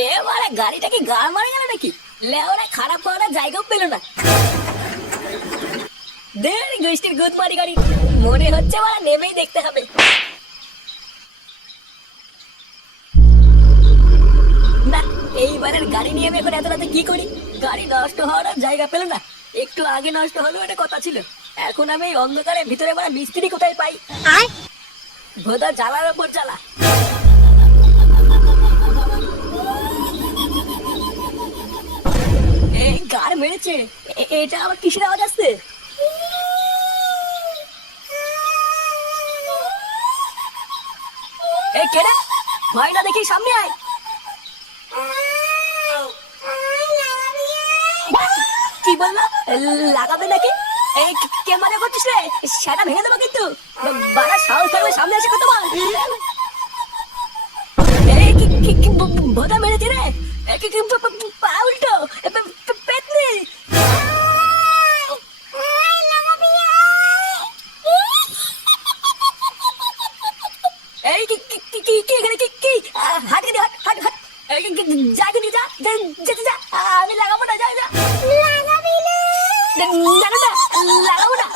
এবারে গাড়িটাকে গাড় মারা গেল নাকি? লেওরা খারাপ হওয়ার জায়গাও পেল না। দেড় গোষ্ঠীর গুদ মারি গাড়ি, মনে হচ্ছে ওরা নেমেই দেখতে হবে। না, এইবারের গাড়ি নিয়ে আমি এখন এত রাতে কি করি? গাড়ি নষ্ট হওয়ার আর জায়গা পেল না। একটু আগে নষ্ট হলেও এটা কথা ছিল। এখন আমি এই অন্ধকারের ভিতরে বড় মিস্ত্রি কোথায় পাই? ভোদা জ্বালার ওপর জ্বালা। এই গাড় মেরেছে, এটা আবার কিসের আওয়াজ আসছে? এই কেডা? ভয় না দেখি সামনে আয়। কি বললো? লাগাবে নাকি? এই কে মজা করছিস রে? সেটা ভেঙে দেবো কিন্তু। বাড়া সাহস থাকলে সামনে এসে কথা বল। এই কি ভোদা মেরেছে রে? পা উল্টো পেতনি। এই কি এখানে কি হাট গেলি হাট হাট। যা কিন্তু যা যেতে যা। আমি লাগাবো না, যাই যা। লাগাবি না? জানো না লাগাবো না।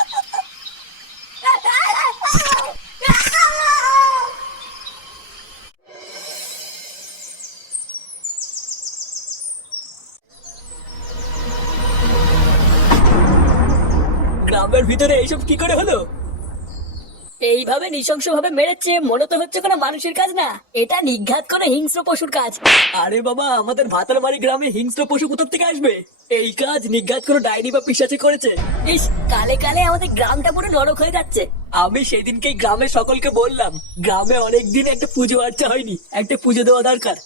গ্রামের ভিতরে এইসব কি করে হলো? এইভাবে নৃশংস ভাবে মেরেছে, মনে তো হচ্ছে কোনো মানুষের কাজ না, এটা নিঘাত কোনো হিংস্র পশুর কাজ। আরে বাবা, আমাদের ভাতারবাড়ি গ্রামে হিংস্র পশু কোথা থেকে আসবে? এই কাজ নিঘাত কোনো ডাইনি বা পিশাচে করেছে। ইস, কালে কালে আমাদের গ্রামটা পুরো নরক হয়ে যাচ্ছে। আমি সেদিনকেই গ্রামের সকলকে বললাম, গ্রামে অনেকদিন একটা পুজো আর্চা হয়নি, একটা পুজো দেওয়া দরকার।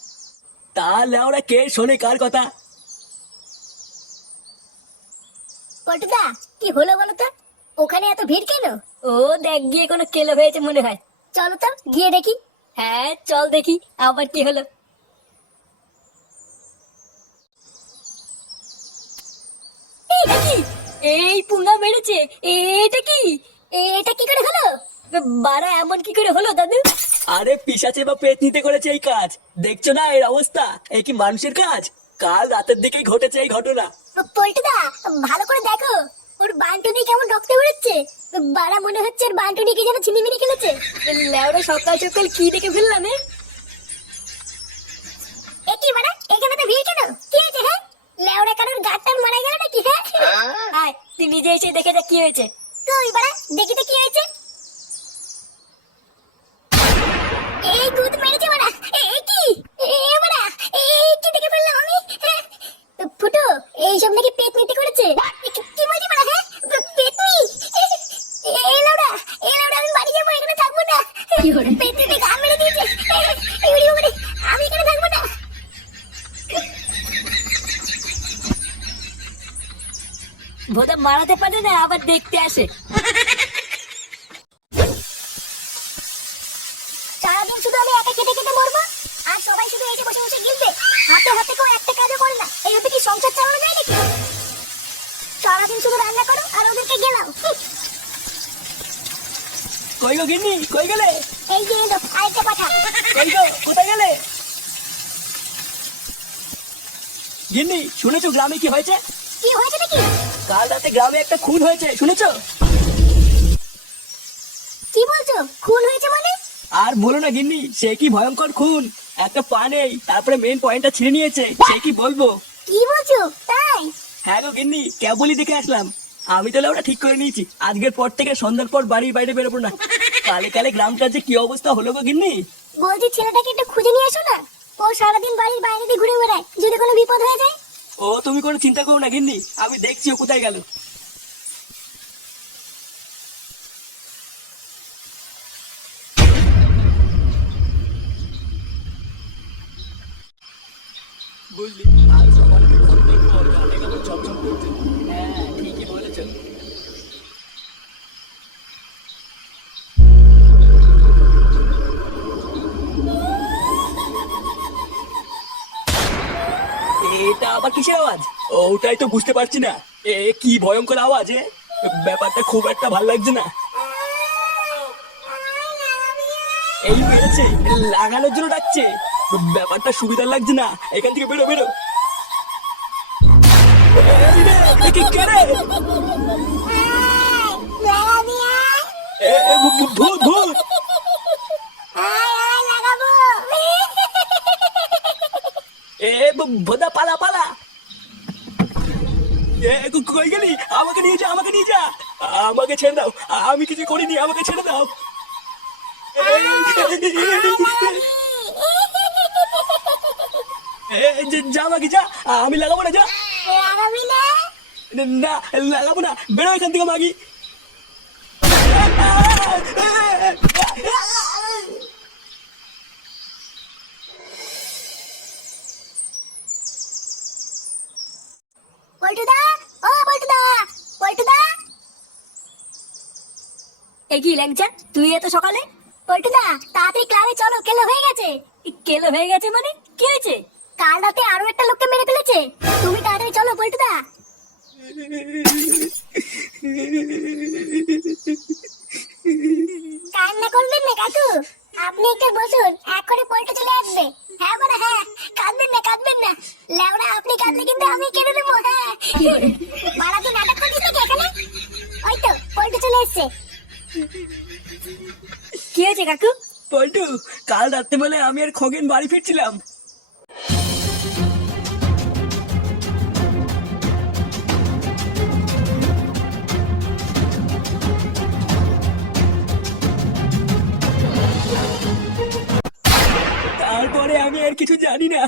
তাহলে ওরা কে শোনে কার কথা? পল্টুদা, কি হলো বলো তো? ওখানে এত ভিড় কেন? ও দেখ গিয়ে কোনো কেলো হয়েছে মনে হয়। চলো তো গিয়ে দেখি। হ্যাঁ চল দেখি আবার কি হলো। এটা কি? এই পুঙ্গা মেরেছে, এটা কি? এটা কি করে হলো? বাড়া এমন কি করে হলো দাদু? আরে পিশাচে বা পেতনিতে করেছে এই কাজ। দেখছো না এর অবস্থা? এই কি মানুষের কাজ? কাল রাতের দিকেই ঘটেছে এই ঘটনা। পল্টুদা, ভালো করে দেখো, ওর বান্টুনি কেমন রক্ত বেরোচ্ছে। বাড়া মনে হচ্ছে ওর বান্টুনি কি যেন ছিনিমিনি খেলেছে। লেওড়া সকাল সকাল কি দেখে ফেললাম? এ কি বাড়া, এখানে তো ভিড় কেন? কি হয়েছে? হ্যাঁ, লেওড়া কারোর গাঁটটার মারা গেল নাকি? হ্যাঁ আয় তুই নিজে এসে দেখে যা কি হয়েছে। কই বাড়া, দেখি তো কি হয়েছে। এই গুদ মেরেছে বাড়া। এই কি? বাড়া, এই কি দেখে ফেললাম আমি? ফুটো, এইসব নাকি পেতনিতে করেছে? কি বলছি বাড়া? হ্যাঁ, পেতনি? এই লাউডা আমি বাড়ি যাবো, এখানে থাকবো না। পেতনিতে গা মেরে দিয়েছে। আমি এখানে থাকবো না। ভোদা মারাতে পারে না, আবার দেখতে আসে। সারাদিন শুধু আমি একা খেতে খেতে মরবো, আর সবাই শুধু এসে বসে বসে গিলবে। হাতে হাতে কেউ একটা কাজও করে না। এইভাবে কি সংসার চালানো যায় নাকি? সারাদিন শুধু রান্না করো আর ওদেরকে গেলাও। কই গো গিন্নি, কই গেলে? এই যে এলো আরেকটা পাঠা। কই গো, কোথায় গেলে? গিন্নি, শুনেছো গ্রামে কি হয়েছে? কি হয়েছে নাকি? কাল রাতে গ্রামে একটা খুন হয়েছে, শুনেছো? কি বলছো? খুন হয়েছে মানে? আর বলো না গিন্নি, সে কি ভয়ঙ্কর খুন। একটা পা নেই, তারপরে মেন পয়েন্টটা ছিঁড়ে নিয়েছে। সে কি বলবো। কি বলছো? তাই? হ্যাঁ গো গিন্নি, কেবলই দেখে আসলাম। আমি তাহলে ওটা ঠিক করে নিয়েছি, আজকের পর থেকে সন্ধ্যার পর বাড়ির বাইরে বেরোবো না। কালে কালে গ্রামটা যে কি অবস্থা হলো গো গিন্নি। বলছি ছেলেটাকে একটু খুঁজে নিয়ে এসো না। ও সারাদিন বাড়ির বাইরে দিয়ে ঘুরে বেড়ায়, যদি কোনো বিপদ হয়ে যায়। ও তুমি কোনো চিন্তা করো না গিন্নি, আমি দেখছি ও কোথায় গেল। বুঝলি, আজ সকালে সন্ধ্যার পর গানে কেমন ঝমঝম করছে। হ্যাঁ ঠিকই বলেছো। এটা আবার কিসের আওয়াজ? ওটাই তো বুঝতে পারছি না। কি ভয়ঙ্কর আওয়াজ! ব্যাপারটা খুব একটা ভালো লাগছে না। এই মেরেছে, লাগানোর জন্য ডাকছে। ব্যাপারটা সুবিধার লাগছে না, এখান থেকে বেরো বেরো। এই রে, কে রে? ভূত ভূত। ভোদা পালা পালা। কই গেলি? আমাকে নিয়ে যা, আমাকে নিয়ে যা। আমাকে ছেড়ে দাও, আমি কিছু করিনি, আমাকে ছেড়ে দাও। যা আমাকে যা, আমি লাগাবো না, যা। না লাগাবো না, বেরো এখান থেকে মাগি। কি ল্যাংচা, তুই এত সকালে? পল্টুদা তাড়াতাড়ি ক্লাবে চলো, কেলো হয়ে গেছে। কেলো হয়ে গেছে মানে কি হয়েছে? কাল রাতে আরো একটা লোককে মেরে ফেলেছে, তুমি তাড়াতাড়ি চলো পল্টুদা। কান্না করবেন না কাকু, আপনি একটু বসুন, এক্ষুনি পল্টু চলে আসবে। হ্যাঁ বড় হ্যাঁ, কাঁদবেন না কাঁদবেন না। লেওড়া আপনি কাঁদলে কিন্তু আমি কেটে দেবো। হ্যাঁ মারা, তুই নাটক করছিস নাকি এখানে? ওই তো পল্টু চলে এসছে। কি হয়েছে কাকু? পল্টু, কাল রাত্রে বেলা আমি আর খগেন বাড়ি ফিরছিলাম। তারপরে আমি আর কিছু জানি না।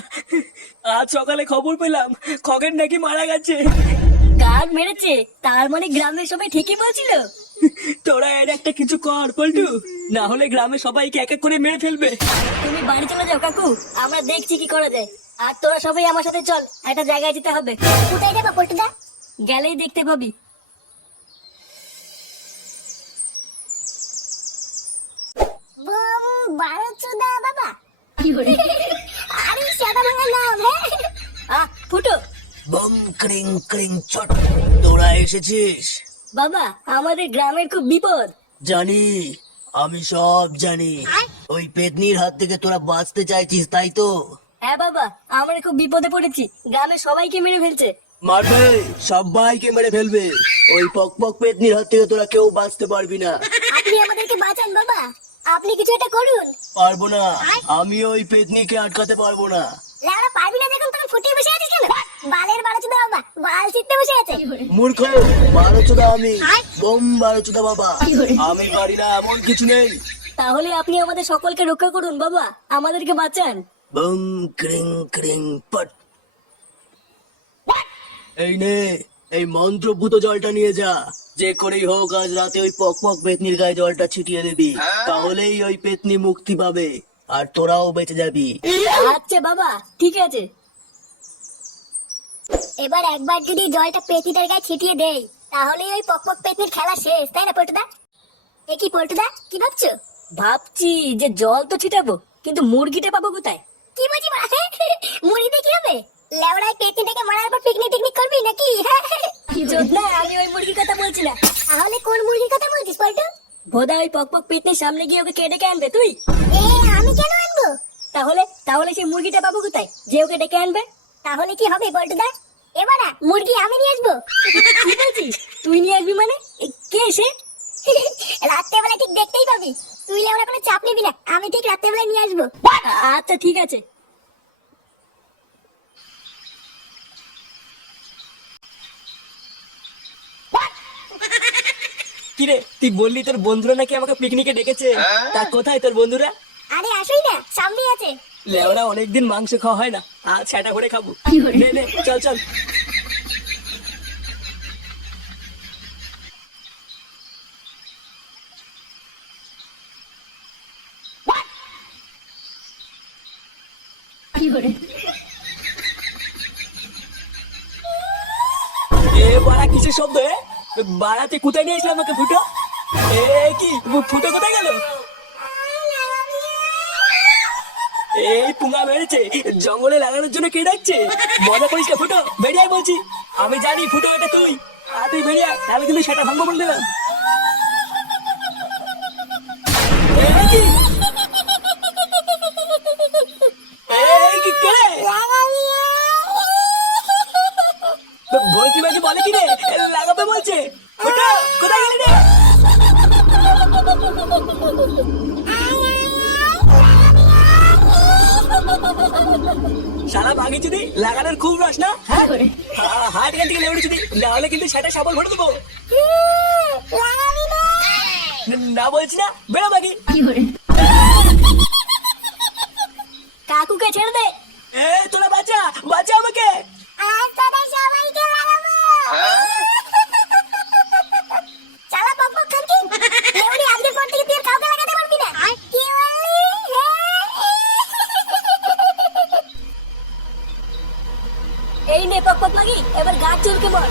আজ সকালে খবর পেলাম খগেন নাকি মারা গেছে। কার মেরেছে? তার মানে গ্রামের সবাই ঠিকই বলছিল। তোরা এর একটা কিছু কর পল্টু, না হলে গ্রামে সবাইকে এক এক করে মেরে ফেলবে। তুমি বাড়ি চলে যাও কাকু, আমরা দেখছি কি করা যায়। আর তোরা সবাই আমার সাথে চল, একটা জায়গায় যেতে হবে। কোথায় যাবো পল্টুদা? গেলেই দেখতে পাবি। বাবা আরে সাদা ভাঙা নাম। ফুটো। বম ক্রিং ক্রিং চট, তোরা এসেছিস? বাবা আমাদের গ্রামের খুব বিপদ। জানি, আমি সব জানি। ওই পেতনির হাত থেকে তোরা বাঁচতে চাইছিস, তাই তো? হ্যাঁ বাবা, আমরা খুব বিপদে পড়েছি, গ্রামের সবাইকে মেরে ফেলছে। মারবে, সবাইকে মেরে ফেলবে। ওই পক পক পেতনির হাত থেকে তোরা কেউ বাঁচতে পারবি না। আপনি আমাদেরকে বাঁচান বাবা, আপনি কিছু একটা করুন। পারবো না, আমি ওই পেতনিকে আটকাতে পারবো না। লেওড়া পারবি না যখন, তখন ফুটিয়ে বসে আছিস কেন? বালের বাড়াচোদা বাবা, বাল ছিটতে বসে আছে। মূর্খ, বারোচোদা আমি, বোম বারোচোদা বাবা। আমি পারি না এমন কিছু নেই। তাহলে আপনি আমাদের সকলকে রক্ষা করুন বাবা, আমাদেরকে বাঁচান। বম ক্রিং ক্রিং পট। এই নে, এই মন্ত্রভূত জলটা নিয়ে যা। যে করেই হোক আজ রাতে ওই পক পক পেতনির গায়ে জলটা ছিটিয়ে দিবি, তাহলেই ওই পেতনি মুক্তি পাবে আর তোরাও বেঁচে যাবি। আচ্ছা বাবা ঠিক আছে। এবার একবার যদি জলটা পেতনিটার গায়ে ছিটিয়ে দেই, তাহলে ওই পক পক পেতনির খেলা শেষ, তাই না পল্টুদা? এ কি পল্টুদা, কি ভাবছো? ভাবছি যে জল তো ছিটাবো, কিন্তু মুরগিটা পাবো কোথায়? কি বলছি মুরগিতে কি হবে? লেওড়ায় পেতনিটাকে মারার পর পিকনিক টিকনিক করবি নাকি? না, আমি ওই মুরগির কথা বলছি না। তাহলে কোন মুরগির কথা বলছিস পল্টু? ভোদা ওই পক পক পেতনির সামনে গিয়ে ওকে কেটে আনবে তুই। আমি কেন আনবো? তাহলে সেই মুরগিটা পাবো কোথায় যে ওকে ডেকে আনবে? তাহলে কি হবে পল্টুদা? এবারে মুরগি আমি নিয়ে আসবো। কি বলছিস? তুই নিয়ে আসবি মানে? কে সে? রাত্রেবেলা ঠিক দেখতেই পাবি। তুই লেওড়া কোনো চাপ নিবি না, আমি ঠিক রাত্রেবেলা নিয়ে আসবো। আচ্ছা ঠিক আছে। কিরে, তুই বললি তোর বন্ধুরা নাকি আমাকে পিকনিকে ডেকেছে, তা কোথায় তোর বন্ধুরা? আরে আসোই না, সামনে আছে। লেওরা অনেকদিন মাংস খাওয়া হয় না, আজ সেটা করে খাবো। নে নে, চল চল। এ বাড়া কিসের শব্দ? বাড়াতে কোথায় নিয়ে এসলাম আমাকে? ফুটো, এ কি ফুটো কোথায় গেল? এই পুঙ্গা মেরেছে, জঙ্গলে লাগানোর জন্য কে ডাকছে? মজা করিস না ফুটো, বেরিয়ে আয় বলছি। আমি জানি ফুটো এটা তুই, আর তুই বেরিয়ে আয়, তাহলে কিন্তু সেটা ভাঙবো বলে দিলাম। ভর্তি বাজি বলে কি রে, লাগাবে বলছে। ফুটো, কোথায় গেলি রে? শালা ভাগে চুদি, লাগানোর খুব রস না? হ্যাঁ, হাট এখান থেকে লেউড়ে চুদি, নাহলে কিন্তু সেটা সাবল ভরে দেবো। না বলছি না, বেরো বাকি। কাকুকে ছেড়ে দে। এ তোরা বাঁচা, বাঁচা আমাকে। আজ তোদের সবাইকে লাগাবো। শালা বকবক খানকি। লেউড়ি, আজকের পর থেকে তুই আর কাউকে লাগাতে পারবি না। কি বললি? এই নে পক পক লাগি, এবার গাছ চুলকে বল।